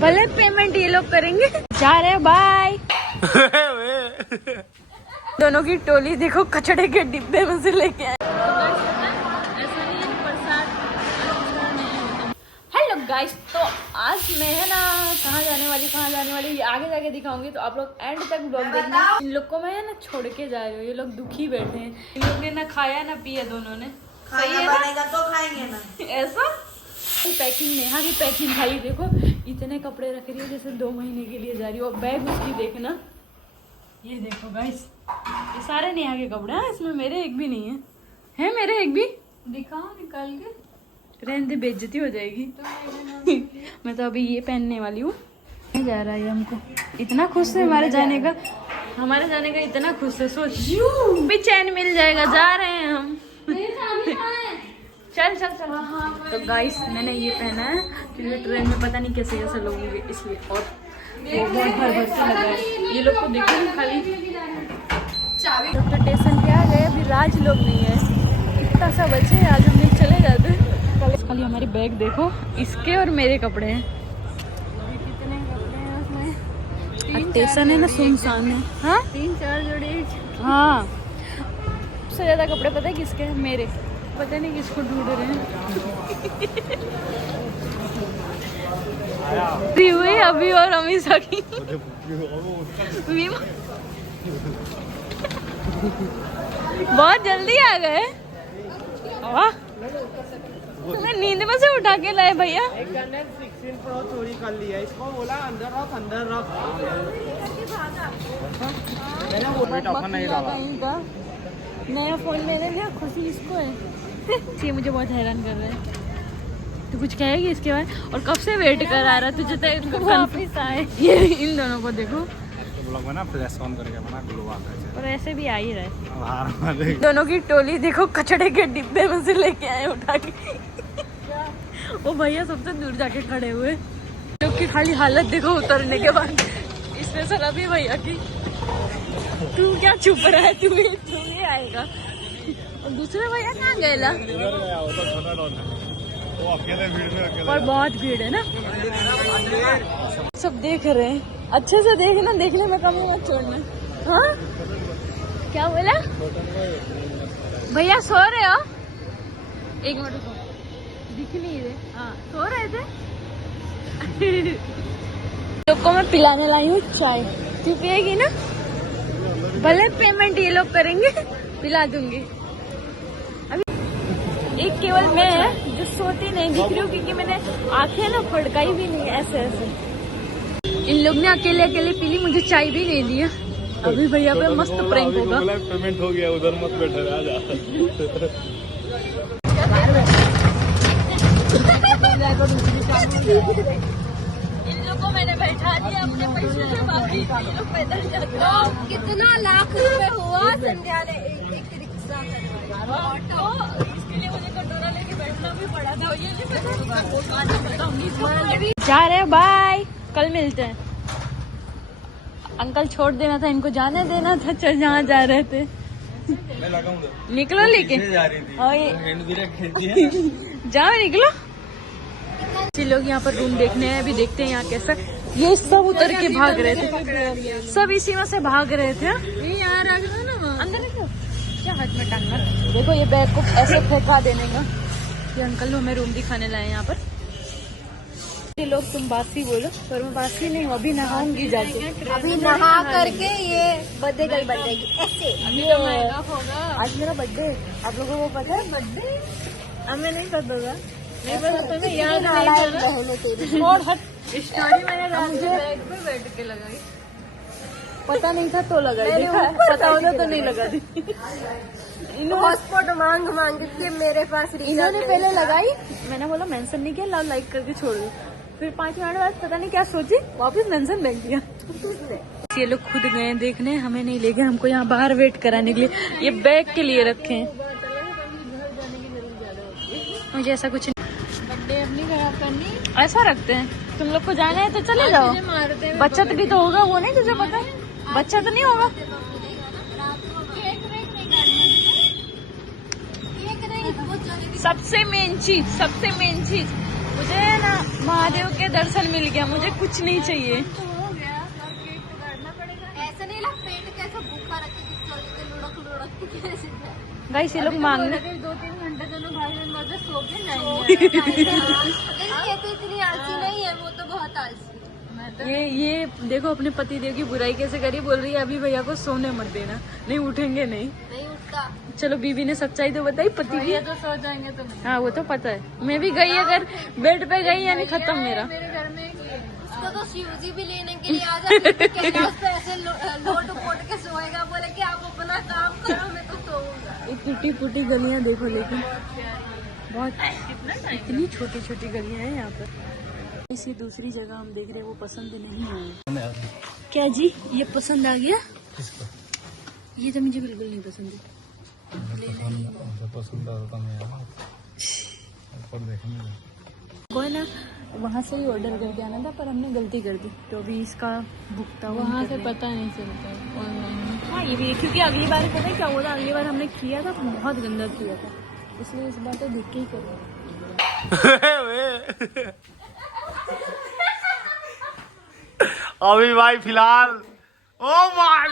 भले पेमेंट ये लोग करेंगे। जा रहे बाय। दोनों की टोली देखो कचड़े के डिब्बे में से लेके आए। हेलो गाइस, तो आज मैं है ना कहाँ जाने वाली ये आगे जाके दिखाऊंगी, तो आप लोग एंड तक ब्लॉग देखना। इन लोग को मैं है ना छोड़ के जा रही हूँ, ये लोग दुखी बैठे हैं। इन लोग ने ना खाया ना पिया, दोनों ने। सही है ना? तो खाएंगे ना ऐसा। पैकिंग, नेहा की पैकिंग खाई, देखो इतने कपड़े रख रही है जैसे 2 महीने के लिए जा रही हो। बैग उसकी देखना, ये देखो गाइस, ये सारे नेहा के कपड़े हैं, इसमें मेरे एक भी नहीं है मेरे एक भी? दिखाओ निकाल के। रहने दे, बेइज्जती हो जाएगी। मैं तो अभी ये पहनने वाली हूँ। नहीं जा रहा है हमको, इतना खुश है हमारे जाने का इतना खुश है। सोच भी चैन मिल जाएगा, जा रहे हैं हम। चल। तो गाइस मैंने ये पहना है क्योंकि ट्रेन में पता नहीं कैसे लोग होंगे, इसलिए। और वो बहुत भर से लगा है। ये लोग को देखो खाली चाबी। तो स्टेशन पे आ गए, अभी राज लोग नहीं है, इतना सा बचे, आज हम लोग चले जाते। खाली हमारी बैग देखो, इसके और मेरे कपड़े हैं। कितने कपड़े हैं उसमें? स्टेशन है ना सुनसान है। हाँ 3-4 जोड़े। हाँ सबसे ज्यादा कपड़े पता है किसके हैं? मेरे। पता नहीं किसको ढूंढ रहे हैं। हुई अभी और अमीषा की बहुत जल्दी आ गए। वाह, तुम्हें नींद में से उठा के लाए भैया। एक 16 Pro चोरी कर लिया, इसको बोला अंदर रख। नया फोन मैंने लिया, खुशी इसको है। ये मुझे बहुत हैरान कर रहा है। तू कुछ कहेगी इसके बाद? और कब से वेट कर आ रहा तुझे, तो इनको वापस आए। ये इन दोनों को देखो, फ्लैश ऑन करके ग्लो आता है, और ऐसे भी आ ही रहे। दोनों की टोली देखो कचड़े के डिब्बे में से लेके आए उठा के। वो भैया सबसे दूर जाके खड़े हुए, लोग की खाली हालत देखो उतरने के बाद। इसमें सलाह भी भैया की, तू क्या चुप रहा है, तू ही आएगा। और दूसरे भैया कहाँ गए? और बहुत भीड़ है ना, सब देख रहे हैं। अच्छे से देखना, देखने में कमी मत छोड़ना। हाँ क्या बोला भैया? सो रहे हो? एक मिनट रुको, दिख नहीं रहे। हाँ सो रहे थे। लोग को मैं पिलाने लाई हूँ चाय, तू पिएगी ना? भले पेमेंट ये लोग करेंगे, पिला दूंगी। अभी एक केवल मैं है जो सोती नहीं दिख रही हूँ, क्योंकि मैंने आंखें ना फड़काई भी नहीं ऐसे। इन लोग ने अकेले पी ली, मुझे चाय भी ले लिया। अभी भैया पे मस्त प्रैंक होगा। पेमेंट हो गया, उधर मत बैठे रह जा। इन लोगों को मैंने बैठा दिया अपने पैसे से, बाकी ये लोग पैदल जाते हैं। कितना लाख रुपए हुआ संध्या ने एक रिक्शा करवाया, इसके लिए मुझे कटोरा लेके बैठना भी पड़ा था। ये नहीं जा रहे बाय, कल मिलते हैं। अंकल छोड़ देना था, इनको जाने देना था। चल जहाँ जा रहे थे निकलो, लेके जाओ निकलो। लोग यहाँ पर रूम देखने हैं, अभी देखते हैं यहाँ कैसा। ये सब उतर के भाग रहे थे, सब इसी में से भाग रहे थे। अंदर क्या हाथ में टांगना। देखो ये बैग को ऐसे फेंका देने का। ये अंकल हमें रूम दिखाने लाए यहाँ पर। ये लोग तुम बासी बोलो, पर मैं बासी नहीं हूँ, अभी नहाऊंगी जाके। अभी नहा करके ये बर्थडे गर्ल बन जाएगी ऐसे। आज मेरा बर्थडे, आप लोगों को पता है? बर्थडे हमें नहीं पता था, नहीं पता था, याद नहीं। और हट स्टोरी मैंने रात में बैग पे बैठ के लगाई, पता नहीं था तो लगाई, पता होता तो नहीं लगा दी। हॉटस्पॉट मांग के मेरे पास इन्होंने पहले लगाई, मैंने बोला मेंशन नहीं किया, लाइक करके छोड़ दो। फिर 5 मिनट बाद पता नहीं क्या सोची, वापस मेंशन बैठ दिया। ये लोग खुद गए देखने, हमें नहीं ले गए, हमको यहाँ बाहर वेट कराने के लिए। ये बैग के लिए रखे हैं, मुझे ऐसा कुछ बर्थडे अपनी खराब करनी, ऐसा रखते हैं। तुम लोग को जाना है तो चले जाओ, बचत भी तो होगा। वो नहीं तुझे पता है, बचत नहीं होगा। सबसे मेन चीज मुझे ना महादेव के दर्शन मिल गया, मुझे कुछ नहीं चाहिए। हो गया, अब केक तो काटना पड़ेगा। ऐसा नहीं लग पेट कैसा भूखा रखे लुढ़क कैसे गाइस ये लोग मांगने 2-3 घंटे दोनों भाई बहन बाद सो के नहीं ये तो इतनी आलसी नहीं है, वो तो बहुत आलसी है। ये देखो अपने पति देव की बुराई कैसे करी, बोल रही है अभी भैया को सोने मत देना, नहीं उठेंगे नहीं उठता। चलो बीवी ने सच्चाई तो बताई पति की, तो सो जाएंगे तो नहीं। हाँ वो तो पता है, मैं भी गई अगर बेड पे गई यानी खत्म मेरा। मेरे घर में उसको तो शिवजी भी लेने के लिए आ जाते, कैलाश पे ऐसे लोट पोट के सोएगा, बोले कि आप अपना काम करो मैं तो सोऊंगा। ये टूटी फूटी गलियां देखो, लेकिन बहुत इतनी छोटी छोटी गलियां हैं यहाँ पर। इसी दूसरी जगह हम देख रहे हैं वो पसंद नहीं है। क्या जी ये पसंद आ गया? किसको? ये तो मुझे बिल्कुल नहीं पसंद है। पसंद कोई ना वहाँ से ही ऑर्डर करके आना था, पर हमने गलती कर दी, तो अभी इसका भुगता वहाँ से पता नहीं चलता ऑनलाइन। हाँ ये भी, क्योंकि अगली बार पता है क्या हुआ था, अगली बार हमने किया था तो बहुत गंदा किया था, इसलिए इस बार तो देख के ही करो। अभी भाई फिलहाल ओ माय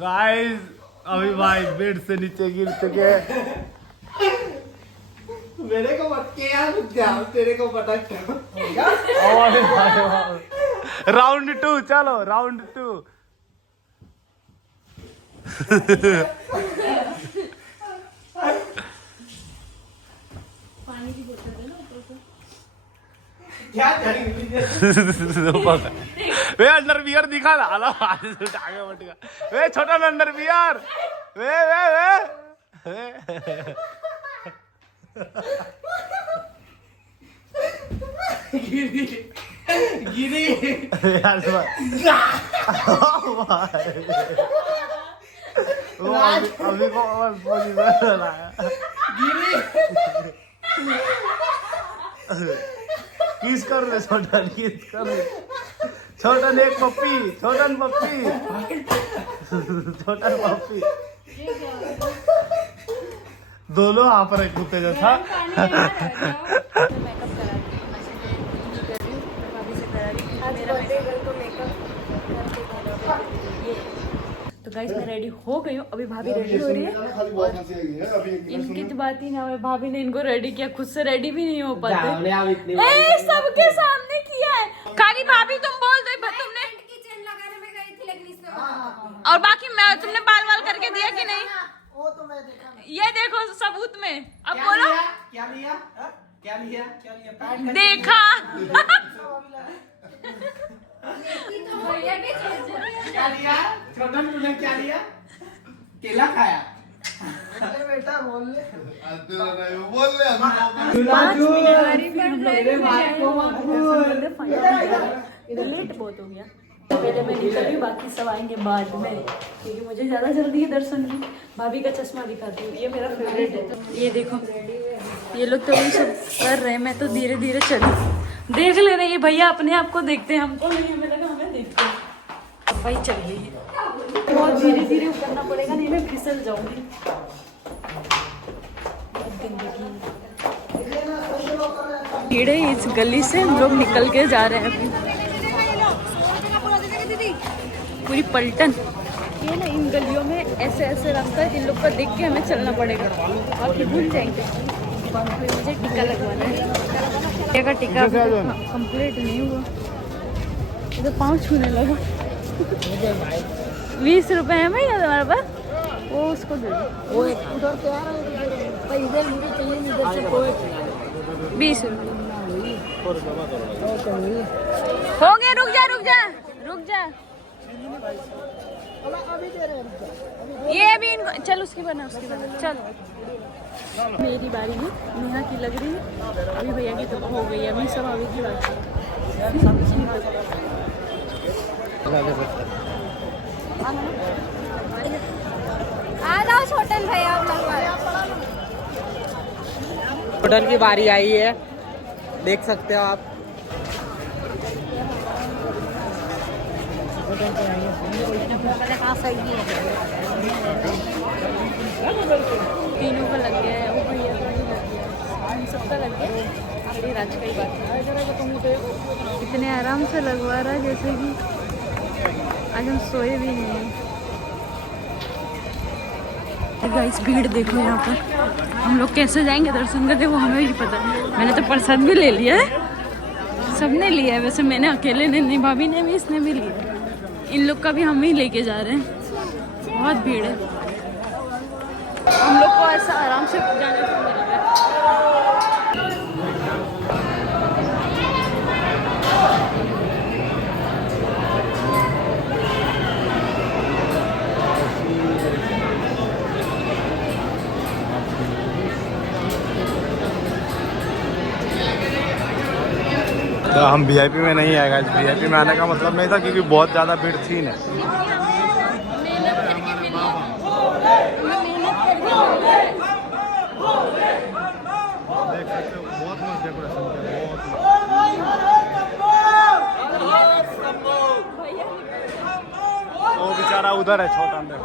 गाइस, अभी भाई बेड से नीचे गिर चुके। मेरे को मत के यार, रुक जा, तेरे को पता क्या? राउंड 2 चलो, राउंड 2। पानी की बोतल है ना ऊपर से। क्या करेंगे? वे अंडर बियर दिखा ना, अला आगे बढ़ गया। वे छोटा अंडर बियर, वे वे वे गिरी गिरी यार अभी को पोजीशन लाया गिरी। किस कर ले छोटन, किस कर ले छोटन, एक पप्पी, छोटन पप्पी, छोटन पप्पी, दोनों यहाँ पर एक कुत्ते जैसा। तो गाइस मैं रेडी हो गई हूँ, अभी भाभी रेडी हो रही है। इनकी तो बात ही ना हो, भाभी ने इनको रेडी किया, खुद से रेडी भी नहीं हो पाते। सबके सामने किया है, खाली भाभी तुम बोल दो तुमने लगाने में गई थी लेकिन इसमें और बाकी मैं तुमने बाल वाल करके दिया कि नहीं, वो तो मैं देखा। ये देखो सबूत में, अब बोलो क्या लिया? क्या लिया? क्या लिया? पैंट देखा। क्या लिया? छोटन तूने क्या लिया? केला खाया। अरे बेटा बोल ले। इधर लेट बहुत हो गया, पहले मैं निकल रही हूँ, बाकी सब आएंगे बाद में, क्योंकि मुझे ज्यादा जल्दी है दर्शन की। भाभी का चश्मा दिखाती हूँ, ये मेरा फेवरेट है। ये देखो ये लोग तो सब कर रहे हैं, मैं तो धीरे धीरे चली, देख ले रहे हैं भैया, अपने आप को देखते हैं, हमको नहीं, हमें लगा हमें देखते हैं। सफाई चल रही है, बहुत धीरे धीरे उतरना पड़ेगा, नहीं मैं फिसल जाऊंगी। कीड़े इस गली से हम लोग निकल के जा रहे हैं अभी, पूरी पलटन। ये ना इन गलियों में ऐसे ऐसे रास्ता है, इन लोग का देख के हमें चलना पड़ेगा, और भूल जाएंगे। मुझे टीका लगवाना है, ये का टीका कंप्लीट नहीं हुआ, ये तो पाँव छूने लगा। 20 रुपए है भैया तुम्हारे पास, वो उसको दे दो। वो उधर से आ रहा है, इधर मुझे चाहिए, इधर से कोई 20 रुपये हो गया। रुक जा रुक जा रुक जा, ये अभी इनको चल, उसकी बना चल। मेरी बारी है, नेहा की लग रही है, अभी भैया की तो हो गई है, अभी सब अभी की बात है। आ जाओ छोटन भैया, छोटन की बारी आई है, देख सकते हो आप। तीनों का लग गया है, वो भैया का भी लग गया है, हम सबका लग गया है। आखिरी राज का ही बात है। इतने आराम से लगवा रहा है जैसे कि आज हम सोए भी नहीं हैं। गाइस भीड़ देखो यहाँ पर, हम लोग कैसे जाएंगे दर्शन करने वो हमें भी पता है। मैंने तो प्रसाद भी ले लिया है, सबने लिया है, वैसे मैंने अकेले ने नहीं, भाभी ने भी, इसने भी लिया। इन लोग का भी हम ही लेके जा रहे हैं। बहुत भीड़ है, हम लोग को ऐसा आराम से जाने को मिल रहा है। तो हम वीआईपी में नहीं आएगा, वीआईपी में आने का मतलब नहीं था क्योंकि बहुत ज़्यादा भीड़ थी ना। वो बेचारा उधर है, छोटा अंदर।